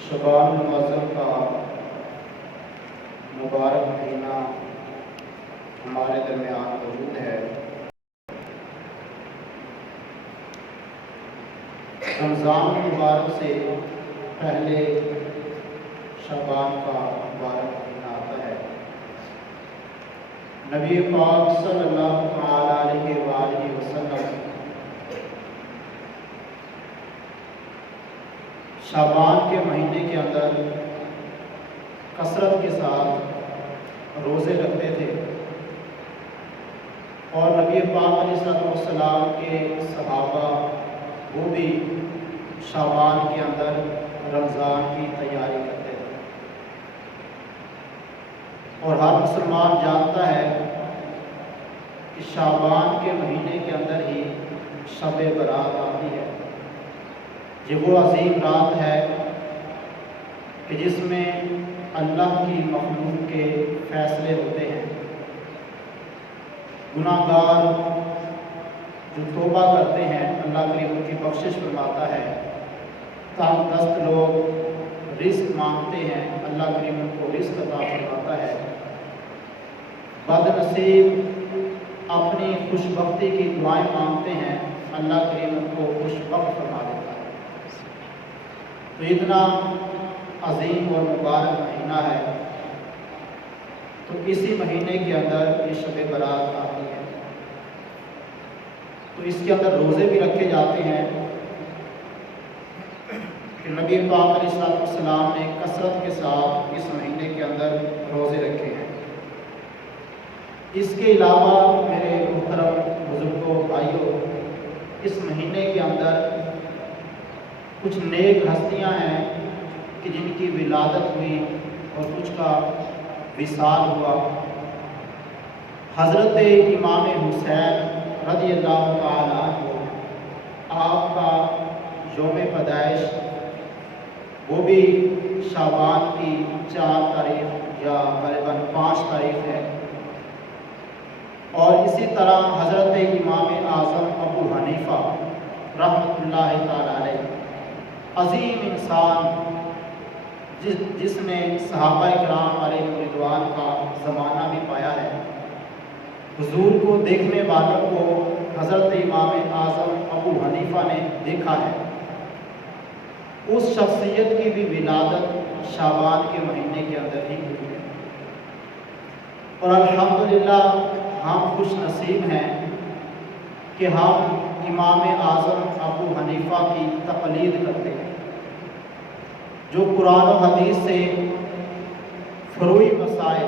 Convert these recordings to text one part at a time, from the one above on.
شعبان المعظم کا مبارک مہینہ ہمارے درمیان موجود ہے۔ رمضان المبارک سے پہلے شعبان کا مبارک مہینہ آتا ہے۔ نبی پاک صلی اللہ تعالی علیہ وآلہ وسلم شعبان کے مہینے کے اندر کثرت کے ساتھ روزے رکھتے تھے، اور نبی پاک علیہ السلام کے صحابہ وہ بھی شعبان کے اندر رمضان کی تیاری کرتے تھے۔ اور ہر مسلمان جانتا ہے کہ شعبان کے مہینے کے اندر ہی شب برات آتی ہے۔ یہ وہ عظیم رات ہے کہ جس میں اللہ کی مخلوق کے فیصلے ہوتے ہیں۔ گناہ گار جو توبہ کرتے ہیں اللہ کریم ان کی بخشش فرماتا ہے۔ تنگ دست لوگ رزق مانگتے ہیں، اللہ کریم ان کو رزق عطا فرماتا ہے۔ بد نصیب اپنی خوش بختی کی دعائیں مانگتے ہیں، اللہ کریم ان کو خوش بخت فرما دیتا ہے۔ تو اتنا عظیم اور مبارک مہینہ ہے، تو اسی مہینے کے اندر یہ شب برات آتی ہے، تو اس کے اندر روزے بھی رکھے جاتے ہیں۔ کہ نبی پاک علیہ السلام نے کثرت کے ساتھ اس مہینے کے اندر روزے رکھے ہیں۔ اس کے علاوہ میرے محترم بزرگوں بھائیوں، اس مہینے کے اندر کچھ نیک ہستیاں ہیں کہ جن کی ولادت ہوئی اور کچھ کا وصال ہوا۔ حضرت امام حسین رضی اللہ تعالیٰ عنہ، آپ کا یوم پیدائش وہ بھی شعبان کی 4 تاریخ یا غالباً 5 تاریخ ہے۔ اور اسی طرح حضرت امام اعظم ابو حنیفہ رحمۃ اللہ تعالیٰ علیہ، عظیم انسان جس نے صحابہ کرام علیہ رضوان کا زمانہ بھی پایا ہے۔ حضور کو دیکھنے والوں کو حضرت امام اعظم ابو حنیفہ نے دیکھا ہے۔ اس شخصیت کی بھی ولادت شعبان کے مہینے کے اندر ہی ہوئی ہے، اور الحمدللہ ہم خوش نصیب ہیں کہ ہم امام اعظم ابو حنیفہ کی تقلید کرتے ہیں، جو قرآن و حدیث سے فروعی مسائل،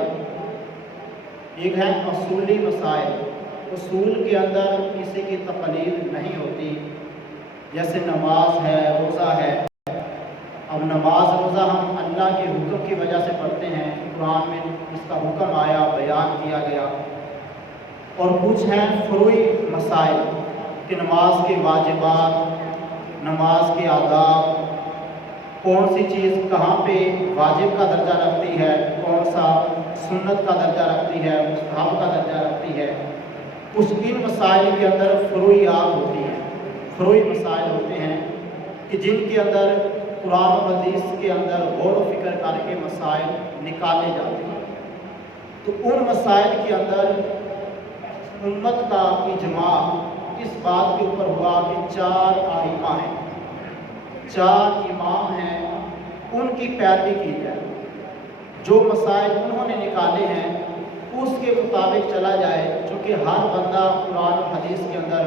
ایک ہیں اصولی مسائل، اصول کے اندر کسی کی تقلید نہیں ہوتی، جیسے نماز ہے، روزہ ہے۔ اب نماز روزہ ہم اللہ کے حکم کی وجہ سے پڑھتے ہیں، قرآن میں اس کا حکم آیا، بیان کیا گیا۔ اور کچھ ہیں فروعی مسائل کہ نماز کے واجبات، نماز کے آداب، کون سی چیز کہاں پہ واجب کا درجہ رکھتی ہے، کون سا سنت کا درجہ رکھتی ہے، مستحب کا درجہ رکھتی ہے۔ اس ان مسائل کے اندر فروعیات ہوتی ہیں، فروعی مسائل ہوتے ہیں کہ جن کے اندر قرآن و حدیث کے اندر غور و فکر کر کے مسائل نکالے جاتے ہیں۔ تو ان مسائل کے اندر امت کا اجماع اس بات کے اوپر ہوا کہ 4 ائمہ ہیں، 4 امام ہیں، ان کی پیروی کی جائے، جو مسائل انہوں نے نکالے ہیں اس کے مطابق چلا جائے، چونکہ ہر بندہ قرآن و حدیث کے اندر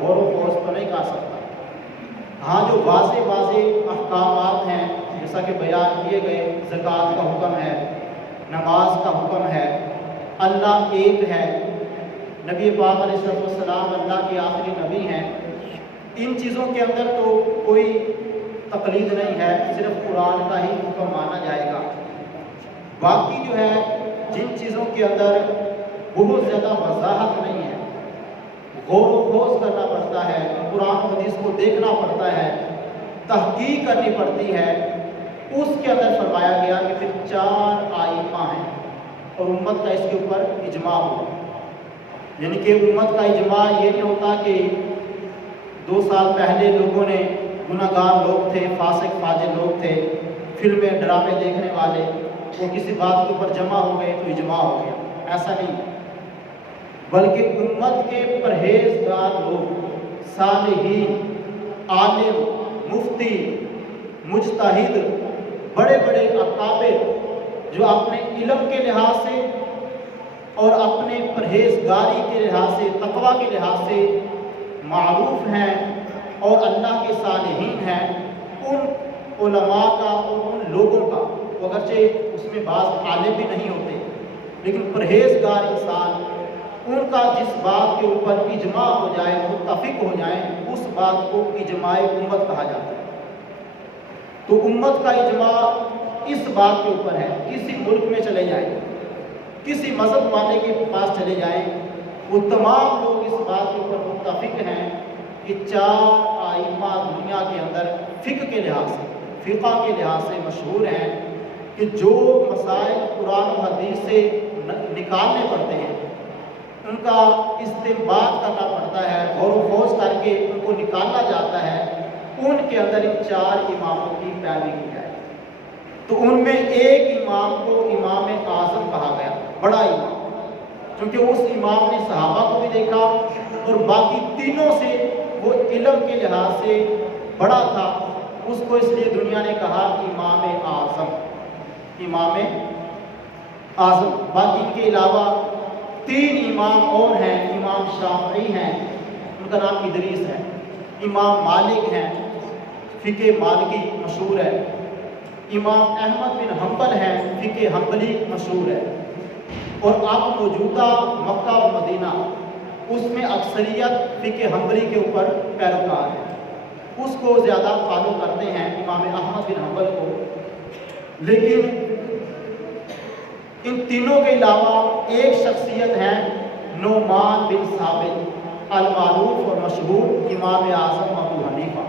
غور و خوض تو نہیں کر سکتا۔ ہاں جو واضح احکامات ہیں جیسا کہ بیان کیے گئے، زکوٰۃ کا حکم ہے، نماز کا حکم ہے، اللہ ایک ہے، نبی پاک علیہ السلام اللہ کے آخری نبی ہیں، ان چیزوں کے اندر تو کوئی تقلید نہیں ہے، صرف قرآن کا ہی حکم مانا جائے گا۔ باقی جو ہے جن چیزوں کے اندر بہت زیادہ وضاحت نہیں ہے، غور و خوض کرنا پڑتا ہے، قرآن و حدیث کو دیکھنا پڑتا ہے، تحقیق کرنی پڑتی ہے، اس کے اندر فرمایا گیا کہ پھر 4 ائمہ ہیں، اور امت کا اس کے اوپر اجماع ہوا۔ یعنی کہ امت کا اجماع یہ نہیں ہوتا کہ 2 سال پہلے لوگوں نے، گناہ گار لوگ تھے، فاسق فاجر لوگ تھے، فلمیں ڈرامے دیکھنے والے وہ کسی بات کے اوپر جمع ہو گئے تو اجماع ہو گیا، ایسا نہیں ہے، بلکہ امت کے پرہیزگار لوگ، صالحین، عالم، مفتی، مجتہد، بڑے بڑے اکابر جو اپنے علم کے لحاظ سے اور اپنے پرہیزگاری کے لحاظ سے، تقوی کے لحاظ سے معروف ہیں اور اللہ کے صالحین ہیں، ان علماء کا اور ان لوگوں کا، اگرچہ اس میں بعض عالم بھی نہیں ہوتے لیکن پرہیزگار انسان، ان کا جس بات کے اوپر اجماع ہو جائے، متفق ہو جائیں، اس بات کو اجماع امت کہا جاتا ہے۔ تو امت کا اجماع اس بات کے اوپر ہے، کسی ملک میں چلے جائیں، کسی مذہب والے کے پاس چلے جائیں، وہ تمام لوگ اس بات کے اوپر متفق ہیں کہ 4 ائمہ دنیا کے اندر فقہ کے لحاظ سے، فقہ کے لحاظ سے مشہور ہیں کہ جو مسائل قرآن و حدیث سے نکالنے پڑتے ہیں، ان کا استنباط کرنا پڑتا ہے، غور و خوض کر کے ان کو نکالنا جاتا ہے، ان کے اندر ان 4 اماموں کی پیروی کی جائے۔ تو ان میں ایک امام کو امام اعظم کہا گیا، بڑا امام، کیونکہ اس امام نے صحابہ کو بھی دیکھا اور باقی تینوں سے وہ علم کے لحاظ سے بڑا تھا، اس کو اس لیے دنیا نے کہا امام اعظم، امام اعظم۔ باقی ان کے علاوہ 3 امام اور ہیں، امام شافعی ہیں، ان کا نام ادریس ہے، امام مالک ہیں، فقہ مالکی مشہور ہے، امام احمد بن حنبل ہیں، فقہ حنبلی مشہور ہے، اور اب موجودہ مکہ و مدینہ اس میں اکثریت فقہ حنبلی کے اوپر پیروکار ہے، اس کو زیادہ فالو کرتے ہیں، امام احمد بن حنبل کو۔ لیکن ان تینوں کے علاوہ ایک شخصیت ہے نعمان بن ثابت، المعروف اور مشہور امام اعظم ابو حنیفہ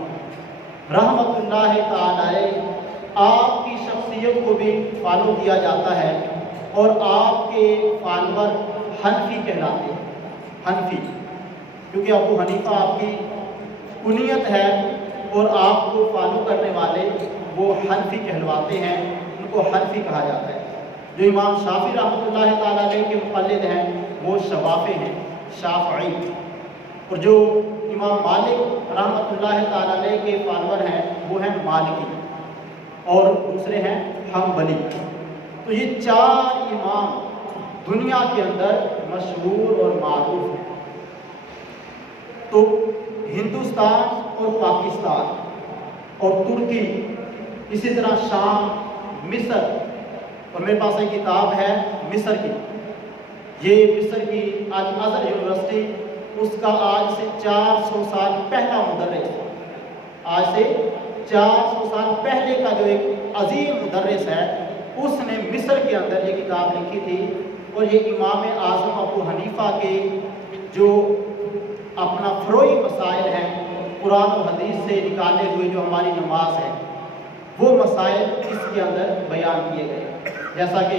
رحمۃ اللہ تعالی علیہ۔ آپ کی شخصیت کو بھی فالو کیا جاتا ہے اور آپ کے فالور حنفی کہلاتے ہیں، حنفی، کیونکہ ابو حنیفہ آپ کی کنیت ہے اور آپ کو فالو کرنے والے وہ حنفی کہلواتے ہیں، ان کو حنفی کہا جاتا ہے۔ جو امام شافعی رحمۃ اللہ تعالیٰ علیہ کے مقلد ہیں وہ شوافی ہیں، شافعی، اور جو امام مالک رحمۃ اللہ تعالیٰ علیہ کے فالور ہیں وہ ہیں مالکی، اور دوسرے ہیں حنبلی۔ تو یہ 4 امام دنیا کے اندر مشہور اور معروف ہیں۔ تو ہندوستان اور پاکستان اور ترکی، اسی طرح شام، مصر، اور میرے پاس ایک کتاب ہے مصر کی، یہ مصر کی الازہر یونیورسٹی، اس کا آج سے 400 سال پہلا مدرس، آج سے 400 سال پہلے کا جو ایک عظیم مدرس ہے، اس نے مصر کے اندر یہ کتاب لکھی تھی، اور یہ امام اعظم ابو حنیفہ کے جو اپنا فروعی مسائل ہیں قرآن و حدیث سے نکالے ہوئے، جو ہماری نماز ہے، وہ مسائل اس کے اندر بیان کیے گئے۔ جیسا کہ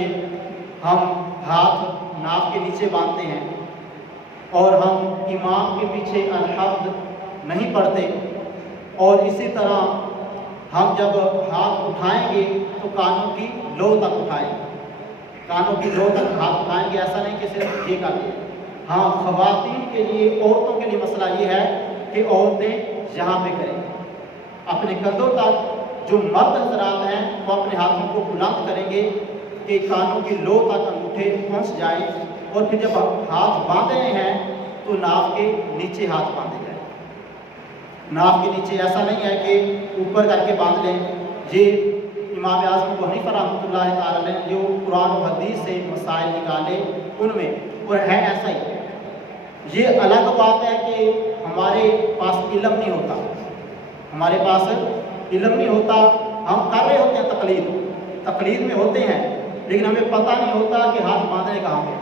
ہم ہاتھ ناف کے نیچے باندھتے ہیں اور ہم امام کے پیچھے الحمد نہیں پڑھتے، اور اسی طرح ہم جب ہاتھ اٹھائیں گے تو کانوں کی لو تک اٹھائیں گے، کانوں کی لو تک ہاتھ اٹھائیں گے، ایسا نہیں کہ صرف یہ کر لیں۔ ہاں، خواتین کے لیے، عورتوں کے لیے مسئلہ یہ ہے کہ عورتیں یہاں پہ کریں، اپنے کندھوں تک۔ جو مرد حضرات ہیں وہ اپنے ہاتھوں کو بلند کریں گے کہ کانوں کی لو تک انگوٹھے پہنچ جائیں، اور پھر جب ہاتھ باندھے ہیں تو ناف کے نیچے ہاتھ باندھے جائیں، ناف کے نیچے، ایسا نہیں ہے کہ اوپر کر کے باندھ لیں۔ یہ امام اعظم ابو حنیفہ رحمۃ اللہ تعالی علیہ جو قرآن و حدیث سے مسائل نکالے ان میں، اور ہے ایسا ہی۔ یہ الگ بات ہے کہ ہمارے پاس علم نہیں ہوتا، ہمارے پاس علم نہیں ہوتا، ہم کر رہے ہوتے ہیں تقلید میں ہوتے ہیں، لیکن ہمیں پتہ نہیں ہوتا کہ ہاتھ باندھنے کہاں پہ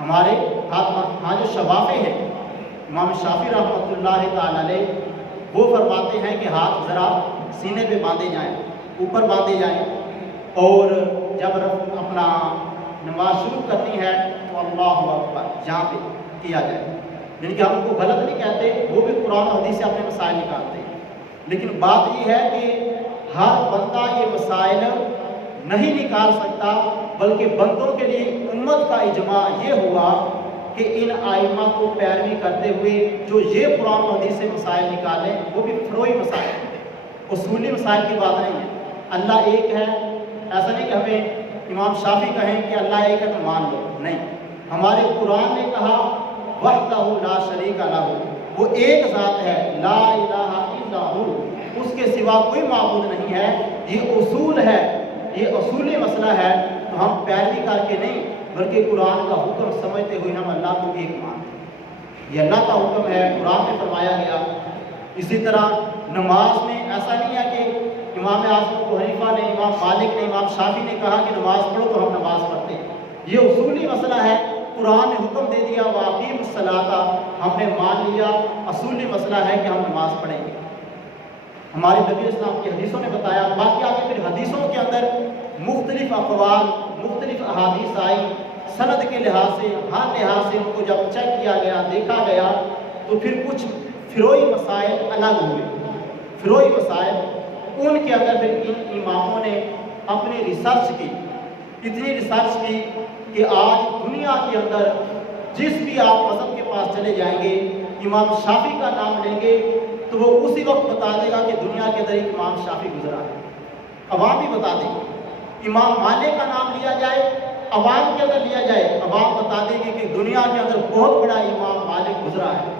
ہمارے ہاتھ۔ ہاں، جو شوافی ہیں، امام شافعی رحمۃ اللہ تعالی علیہ، وہ فرماتے ہیں کہ ہاتھ ذرا سینے پہ باندھے جائیں، اوپر باندھے جائیں، اور جب اپنا نماز شروع کرنی ہے تو اللہ اکبر یہاں پہ کیا جائے۔ یعنی کہ ہم کو غلط نہیں کہتے، وہ بھی قرآن و حدیث سے اپنے مسائل نکالتے ہیں، لیکن بات یہ ہے کہ ہر بندہ یہ مسائل نہیں نکال سکتا، بلکہ بندوں کے لیے امت کا اجماع یہ ہوا کہ ان ائمہ کو پیروی کرتے ہوئے جو یہ قرآن و حدیث سے مسائل نکالیں وہ بھی فروعی مسائل، اصولی مسائل کی بات نہیں ہے۔ اللہ ایک ہے، ایسا نہیں کہ ہمیں امام شافعی کہیں کہ اللہ ایک ہے تو مان لو، نہیں، ہمارے قرآن نے کہا وحدہ لا شریک لہ، وہ ایک ذات ہے، لا الہ الا ہو، اس کے سوا کوئی معبود نہیں ہے۔ یہ اصول ہے، یہ اصولی مسئلہ ہے، تو ہم پیروی کر کے نہیں بلکہ قرآن کا حکم سمجھتے ہوئے ہم اللہ کو ایک مانتے ہیں۔ یہ اللہ کا حکم ہے، قرآن میں فرمایا گیا۔ اسی طرح نماز میں ایسا نہیں ہے کہ امام اعظم ابو حنیفہ نے، امام مالک نے، امام شافعی نے کہا کہ نماز پڑھو تو ہم نماز پڑھتے ہیں۔ یہ اصولی مسئلہ ہے، قرآن نے حکم دے دیا واقیم الصلاۃ، ہم نے مان لیا، اصولی مسئلہ ہے کہ ہم نماز پڑھیں گے۔ ہمارے نبی اسلام کی حدیثوں نے بتایا، باقی آگے پھر حدیثوں کے اندر مختلف اقوال، مختلف احادیث آئی، سند کے لحاظ سے، ہر لحاظ سے ان کو جب چیک کیا گیا، دیکھا گیا، تو پھر کچھ فروعی مسائل الگ ہوئے۔ فروعی مسائل ان کے اندر پھر ان اماموں نے اپنی ریسرچ کی، اتنی ریسرچ کی کہ آج دنیا کے اندر جس بھی آپ مذہب کے پاس چلے جائیں گے، امام شافعی کا نام لیں گے تو وہ اسی وقت بتا دے گا کہ دنیا کے اندر ایک امام شافعی گزرا ہے، عوام بھی بتا دے گی۔ امام مالک کا نام لیا جائے، عوام کے اندر لیا جائے، عوام بتا دے گی کہ دنیا کے اندر بہت بڑا امام مالک گزرا ہے۔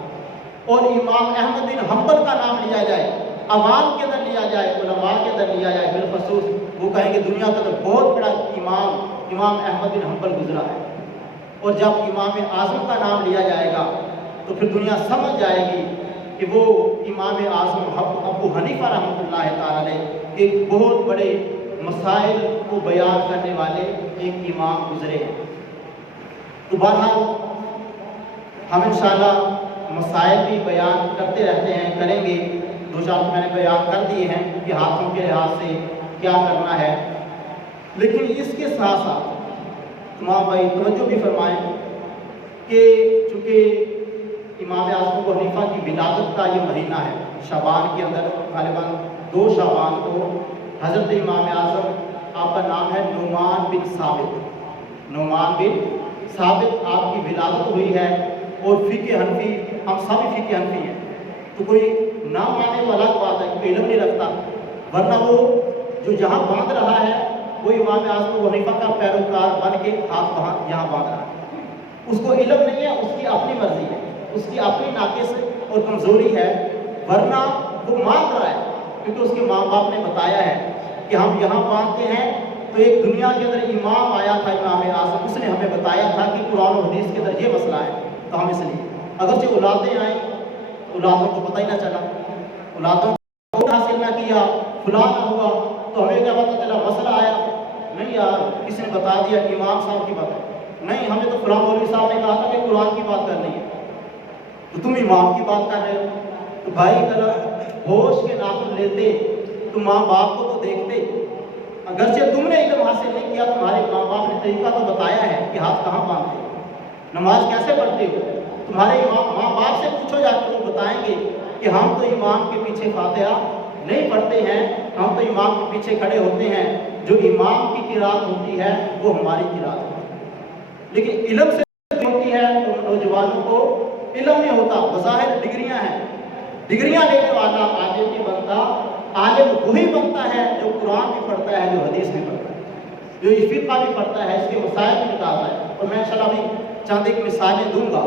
اور امام احمد بن حنبل کا نام لیا جائے، عوام کے اندر لیا جائے، علماء کے اندر لیا جائے، بالخصوص وہ کہیں گے دنیا کے اندر بہت بڑا امام احمد بن حنبل گزرا ہے۔ اور جب امام اعظم کا نام لیا جائے گا تو پھر دنیا سمجھ جائے گی کہ وہ امام اعظم ابو حنیفہ رحمۃ اللہ تعالی علیہ ایک بہت بڑے مسائل کو بیان کرنے والے ایک امام گزرے ہیں۔ تو بہرحال ہم انشاءاللہ مسائل بھی بیان کرتے رہتے ہیں، کریں گے۔ دو چار میں نے بیان کر دیے ہیں کہ ہاتھوں کے لحاظ سے کیا کرنا ہے، لیکن اس کے ساتھ ساتھ تمام بھائی توجہ بھی فرمائیں کہ چونکہ امام اعظم ابو حنیفہ کی ولادت کا یہ مہینہ ہے، شعبان کے اندر غالباً 2 شعبان کو حضرت امام اعظم، آپ کا نام ہے نعمان بن ثابت، نعمان بن ثابت آپ کی ولادت ہوئی ہے۔ اور فقہ حنفی، ہم سبھی فقہ حنفی ہیں، تو کوئی نہ ماننے تو الگ بات ہے کہ علم نہیں رکھتا، ورنہ وہ جو جہاں باندھ رہا ہے وہ امام اعظم ابو حنیفہ کا پیروکار بن کے ہاتھ وہاں یہاں باندھ رہا ہے، اس کو علم نہیں ہے، اس کی اپنی مرضی ہے، اس کی اپنی ناقص اور کمزوری ہے، ورنہ وہ مان رہا ہے کیونکہ اس کے ماں باپ نے بتایا ہے کہ ہم یہاں باندھتے ہیں۔ تو ایک دنیا کے اندر امام آیا تھا، امام اعظم، اس نے ہمیں بتایا تھا کہ قرآن و حدیث کے اندر یہ مسئلہ ہے، تو ہم اس لیے اگرچہ اولادیں آئیں، اولادوں کو پتہ ہی نہ چلا، اولادوں کو حاصل نہ کیا، فلاں نہ ہوا، تو ہمیں کیا پتہ چلا مسئلہ آیا، نہیں یار کسی نے بتا دیا امام صاحب کی بات ہے، نہیں ہمیں تو فلاں مولوی صاحب نے کہا تھا کہ قرآن کی بات کرنی ہے، تو تم امام کی بات کر رہے ہو۔ تو بھائی اگر ہوش کے ناخن لیتے تو ماں باپ کو تو دیکھتے، اگرچہ تم نے علم حاصل نہیں کیا، تمہارے ماں باپ نے طریقہ تو بتایا ہے کہ ہاتھ کہاں باندھتے، نماز کیسے پڑھتے ہو، تمہارے ماں باپ سے پوچھو جا کے، وہ بتائیں گے کہ ہم تو امام کے پیچھے فاتحہ نہیں پڑھتے ہیں، ہم تو امام کے پیچھے کھڑے ہوتے ہیں، جو امام کی قرات ہوتی ہے وہ ہماری قرات ہوتی ہے۔ لیکن علم سے ہوتی ہے تو نوجوانوں کو علم نہیں ہوتا، بظاہر ڈگریاں ہیں، ڈگریاں لینے والا عالم نہیں بنتا، عالم وہی بنتا ہے جو قرآن بھی پڑھتا ہے، جو حدیث بھی پڑھتا ہے، جو فقہ بھی پڑھتا ہے، اس کے مسائل بھی نکالتا ہے۔ اور میں انشاءاللہ بھی چند ایک مثالیں دوں گا،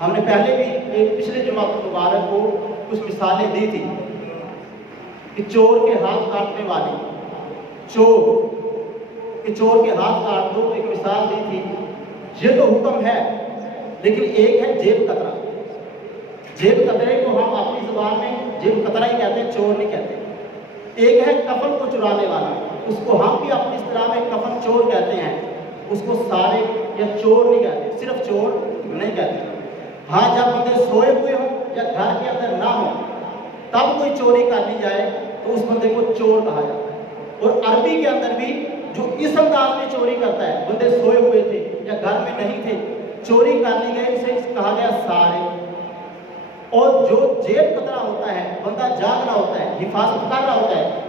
ہم نے پہلے بھی ایک پچھلے جمعہ مبارک کو کچھ مثالیں دی تھی کہ چور کے ہاتھ کاٹنے والی، چور کے ہاتھ کاٹ دو، ایک مثال دی تھی۔ یہ تو حکم ہے، لیکن ایک ہے جیب قطرہ، جیب قطرے کو ہم اپنی زبان میں جیب قطرہ ہی کہتے ہیں، چور نہیں کہتے۔ ایک ہے کفن کو چرانے والا، اس کو ہم بھی اپنی اصطلاح میں کفن چور کہتے ہیں، اس کو سارق یا چور نہیں کہتے، صرف چور نہیں کہتے۔ ہاں جب بندے سوئے ہوئے ہوں یا گھر کے اندر نہ ہوں تب کوئی چوری کر لی جائے تو اس بندے کو چور کہا جاتا ہے۔ اور عربی کے اندر بھی جو اس انداز میں چوری کرتا ہے، بندے سوئے ہوئے تھے یا گھر میں نہیں تھے، چوری کر لی گئی، اسے کہا گیا سارق۔ اور جو جیب قطرہ ہوتا ہے، بندہ جاگ رہا ہوتا ہے، حفاظت کر رہا ہوتا ہے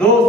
2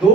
2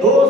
2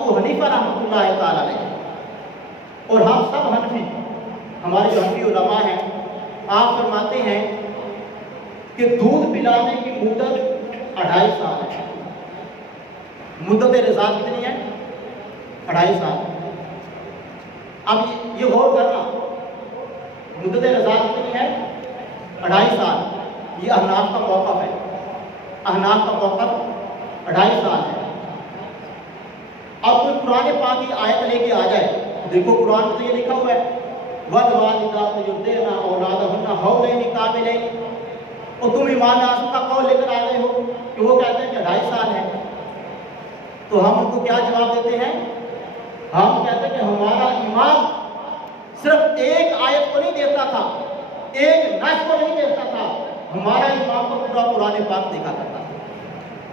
ابو حنیفہ رحمۃ اللہ تعالیٰ علیہ، اور ہم سب حنفی، ہمارے جو حنفی علماء ہیں، آپ فرماتے ہیں کہ دودھ پلانے کی مدت 2.5 سال ہے۔ مدت رضاعت کتنی ہے؟ 2.5 سال۔ اب یہ غور کرنا، مدت رضاعت کتنی ہے؟ 2.5 سال۔ یہ احناف کا موقف ہے، احناف کا موقف 2.5 سال ہے۔ اب کوئی قرآن پاک کی آیت لے کے آ جائے، دیکھو قرآن میں تو یہ لکھا ہوا ہے وَالْوَالِدَاتُ يُرْضِعْنَ أَوْلَادَهُنَّ حَوْلَيْنِ كَامِلَيْنِ، اور تم امام اعظم کا قول لے کر آ گئے ہو کہ وہ کہتے ہیں کہ 2.5 سال ہے، تو ہم ان کو کیا جواب دیتے ہیں؟ ہم کہتے ہیں کہ ہمارا امام صرف ایک آیت کو نہیں دیکھتا تھا، ایک نص کو نہیں دیکھتا تھا، ہمارا امام کو پورا قرآن پاک دیکھا کرتا تھا۔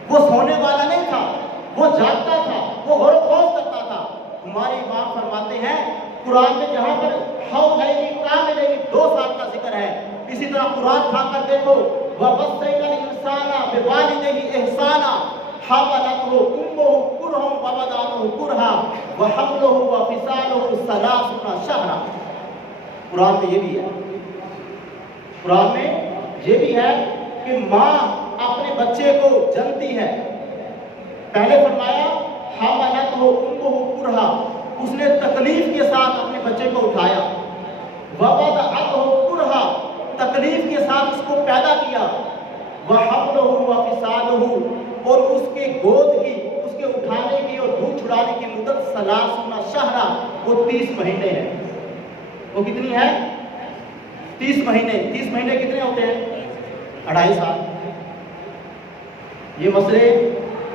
وہ سونے والا نہیں تھا، وہ جاگتا تھا، وہ غور و خوض کرتا تھا۔ ہمارے امام فرماتے ہیں قرآن میں جہاں پر حولین کاملین 2 سال کا ذکر ہے، اسی طرح قرآن کھا کر دیکھو وَوَصَّيْنَا الْإِنسَانَ بِوَالِدَيْهِ إِحْسَانًا حَمَلَتْهُ أُمُّهُ كُرْهًا وَوَضَعَتْهُ كُرْهًا وَحَمْلُهُ وَفِصَالُهُ 30 شهرًا۔ قرآن میں یہ بھی ہے، قرآن میں یہ بھی ہے کہ ماں اپنے بچے کو جنتی ہے۔ پہلے فرمایا حَمَلَتْهُ أُمُّهُ كُرْهًا، اس نے تکلیف کے ساتھ اپنے بچے کو اٹھایا، وَوَضَعَتْهُ كُرْهًا، تکلیف کے ساتھ اس کو پیدا کیا، وَحَمْلُهُ وَفِصَالُهُ، اور اس کے گود کی، اس کے اٹھانے کی اور دودھ چھڑانے کی مدت 30 شهرًا، وہ 30 مہینے ہے۔ وہ کتنی ہے؟ 30 مہینے۔ 30 مہینے کتنے ہوتے ہیں؟ 2.5 سال۔ یہ مسئلے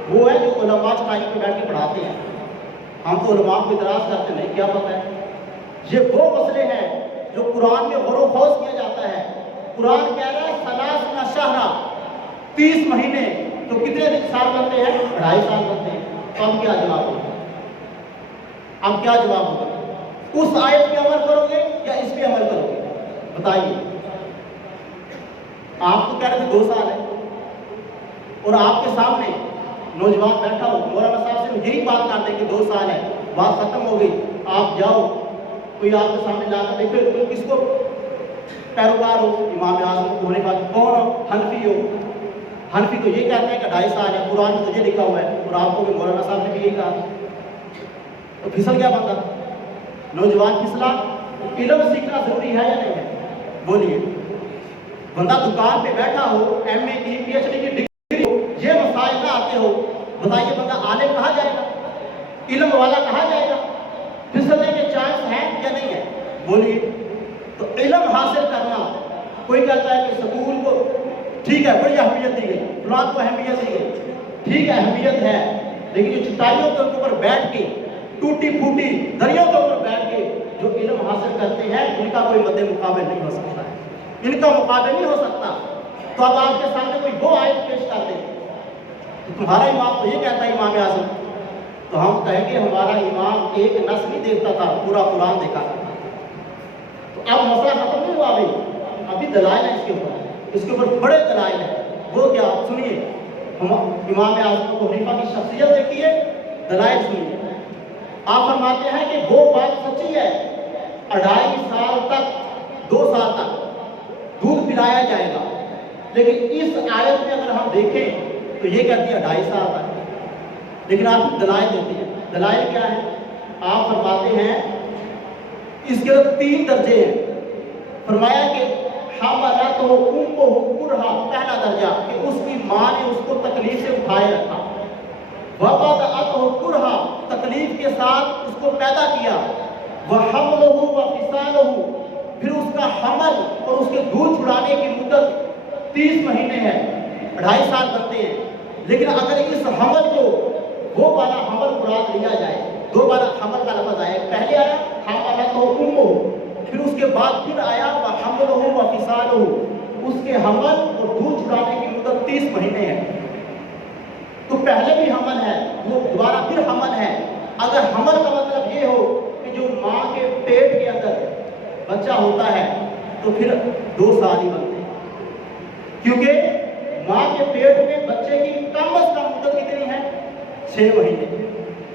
وہ ہیں جو علماء ٹائم پہ بیٹھ کے پڑھاتے ہیں، ہم تو علماء کو اعتراض کرتے نہیں، کیا پتہ ہے؟ یہ وہ مسئلے ہیں جو قرآن میں غور و خوض کیا جاتا ہے۔ قرآن کہہ رہا ہے 30 شهرًا، 30 مہینے، تو کتنے سال بنتے ہیں؟ 2.5 سال بنتے ہیں۔ تو اب کیا جواب ہوگا؟ اب کیا جواب ہوگا؟ اس آیت پہ عمل کرو گے یا اس پہ عمل کرو گے؟ بتائیے۔ آپ تو کہہ رہے تھے 2 سال ہے، اور آپ کے سامنے نوجوان بیٹھا ہو، مولانا صاحب سے یہی بات کرتے ہیں کہ 2 سال ہے، بات ختم ہو گئی، آپ جاؤ، کوئی آپ کے سامنے لا کر دیکھو تم کس کو پیروکار ہو؟ امام اعظم کو ہونے بعد کون ہو؟ حنفی ہو۔ حنفی تو یہ کہتے ہیں کہ 2.5 سال ہے، قرآن میں تجھے لکھا ہوا ہے، اور آپ کو بھی مولانا صاحب نے بھی یہی کہا، تو پھسل گیا بندہ، نوجوان پھسلا۔ علم سیکھنا ضروری ہے یا نہیں ہے؟ بولیے۔ بندہ دکان پہ بیٹھا ہو، ایم اے کی پی ایچ ڈی کی ڈگری ہو، یہ مسائل نہ آتے ہو، بتائیے بندہ عالم کہا جائے گا؟ علم والا کہا جائے گا؟ پھسلنے کے چانس ہیں یا نہیں ہے؟ بولیے۔ تو علم حاصل کرنا، کوئی کہتا ہے کہ سکول کو ٹھیک ہے بڑی اہمیت دی گئی، فلاں کو اہمیت دی گئی، ٹھیک ہے اہمیت ہے، لیکن جو چٹائیوں کے اوپر بیٹھ کے، ٹوٹی پھوٹی دریوں کے اوپر بیٹھ کے جو علم حاصل کرتے ہیں، ان کا کوئی مد مقابل نہیں ہو سکتا ہے، ان کا مقابل نہیں ہو سکتا۔ تو اب آپ کے سامنے کوئی وہ آیت پیش کر دے تو تمہارا امام تو یہ کہتا ہے امام اعظم، تو ہم کہیں گے ہمارا امام ایک نص نہیں دیکھتا تھا، پورا قرآن دیکھا تھا۔ تو اب مسئلہ ختم نہیں ہوا، ابھی دلائل ہیں اس کے اوپر، اس کے اوپر بڑے دلائل ہیں۔ وہ کیا؟ سنیے، امام اعظم ابو حنیفہ کی شخصیت دیکھیے، دلائل سنیے۔ آپ فرماتے ہیں کہ وہ بات سچی ہے، 2.5 سال تک، 2 سال تک دودھ پلایا جائے گا، لیکن اس آیت میں اگر ہم دیکھیں تو یہ کہتی ہے 2.5 سال تک، لیکن آپ دلائل دیتے ہیں۔ دلائل کیا ہے؟ آپ فرماتے ہیں اس کے 3 درجے ہیں۔ فرمایا کہ حملتہ امہ کرہا، پہلا درجہ کہ اس کی ماں نے اس کو تکلیف سے اٹھائے رکھا، ووضعتہ کرہا، تکلیف کے ساتھ اس کو پیدا کیا، وحملہ وفصالہ، پھر اس کا حمل اور اس کے دودھ چھڑانے کی مدت 30 مہینے ہے، 2.5 سال بنتے ہیں۔ لیکن اگر اس حمل کو وہ والا حمل مراد لیا جائے، 2 بار حمل کا لفظ آیا، پہلے آیا حملتہ امہ، پھر اس کے بعد پھر آیا وحملہ وفصالہ، اس کے حمل اور دودھ چھڑانے کی مدت 30 مہینے ہے۔ تو پہلے بھی حمل ہے، وہ دوبارہ پھر حمل ہے۔ اگر حمل کا مطلب یہ ہو کہ جو ماں کے پیٹ کے اندر بچہ ہوتا ہے تو پھر 2 سال ہی بنتے ہیں، کیونکہ ماں کے پیٹ میں بچے کی کم از کم مدت کتنی ہے؟ 6 مہینے۔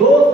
2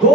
2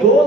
2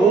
2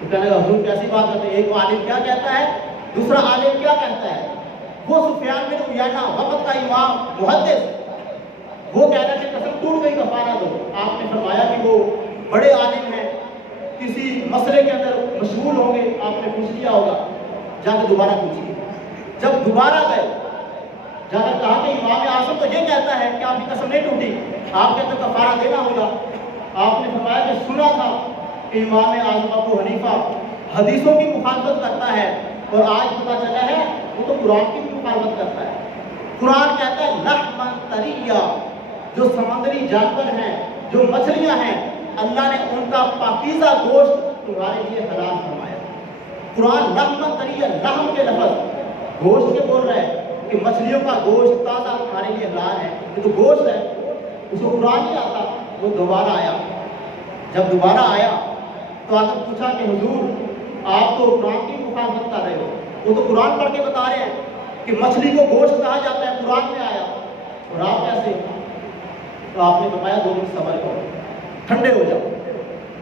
تو کہنے لگا حضور کیسی بات کرتے ہیں، ایک عالم کیا کہتا ہے، دوسرا عالم کیا کہتا ہے؟ وہ سفیان بن عیینہ وقت کا امام محدث، وہ کہہ رہے تھے قسم ٹوٹ گئی کفارہ دو۔ آپ نے فرمایا کہ وہ بڑے عالم ہیں، کسی مسئلے کے اندر مشغول ہوں گے، آپ نے پوچھ لیا ہوگا، جا کے دوبارہ پوچھیے۔ جب دوبارہ گئے، جا کر کہا کہ امام اعظم تو یہ کہتا ہے کہ آپ کی قسم نہیں ٹوٹی، آپ کہتے ہیں کفارہ دینا ہوگا۔ آپ نے فرمایا کہ سنا تھا کہ امام اعظم ابو حنیفہ حدیثوں کی مخالفت کرتا ہے، اور آج پتہ چلا ہے وہ تو قرآن کی بھی مخالفت کرتا ہے۔ قرآن کہتا ہے لحما طریا، جو سمندری جانور ہیں، جو مچھلیاں ہیں، اللہ نے ان کا پاکیزہ گوشت تمہارے لیے حلال فرمایا۔ قرآن لحما طریا، لحم کے لفظ گوشت کے بول رہا ہے کہ مچھلیوں کا گوشت تازہ تمہارے لیے حلال ہے، یہ تو گوشت ہے۔ اس کو قرآن نہیں آتا، وہ دوبارہ آیا۔ جب دوبارہ آیا تو آ کر پوچھا کہ حضور آپ تو قرآن کی مخالفت کر رہے ہو، وہ تو قرآن پڑھ کے بتا رہے ہیں کہ مچھلی کو گوشت کہا جاتا ہے، قرآن میں آیا، اور آپ کیسے؟ تو آپ نے فرمایا 2 دن صبر کرو، ٹھنڈے ہو جاؤ۔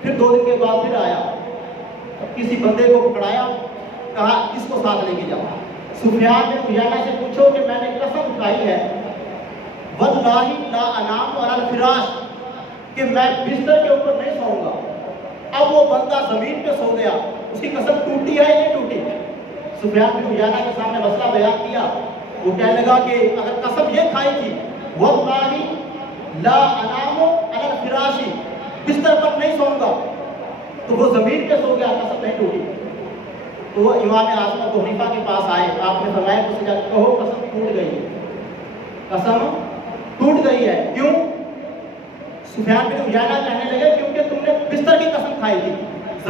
پھر 2 دن کے بعد پھر آیا، کسی بندے کو پکڑایا، کہا اس کو ساتھ لے کے جاؤ، سفیان بن عیینہ سے پوچھو کہ میں نے قسم کھائی ہے واللہ لا انام علی الفراش، کہ میں بستر کے اوپر نہیں سوؤں گا۔ اب وہ بندہ زمین پہ سو گیا، اس کی قسم ٹوٹی ہے یا نہیں ٹوٹی؟ سفیان بن عیینہ کے سامنے مسئلہ بیان کیا، وہ کہنے لگا کہ اگر قسم یہ کھائی تھی واللہ لا انام علی الفراش، بستر پر نہیں سوؤں گا، تو وہ زمین پہ سو گیا، قسم نہیں ٹوٹی۔ تو وہ امام اعظم ابو حنیفہ کے پاس آئے، آپ نے فرمایا اس سے کہو قسم ٹوٹ گئی ہے، قسم ٹوٹ گئی ہے۔ کیوں؟ سفیان بن عیینہ کہنے لگے کیونکہ تم نے بستر کی قسم کھائی تھی۔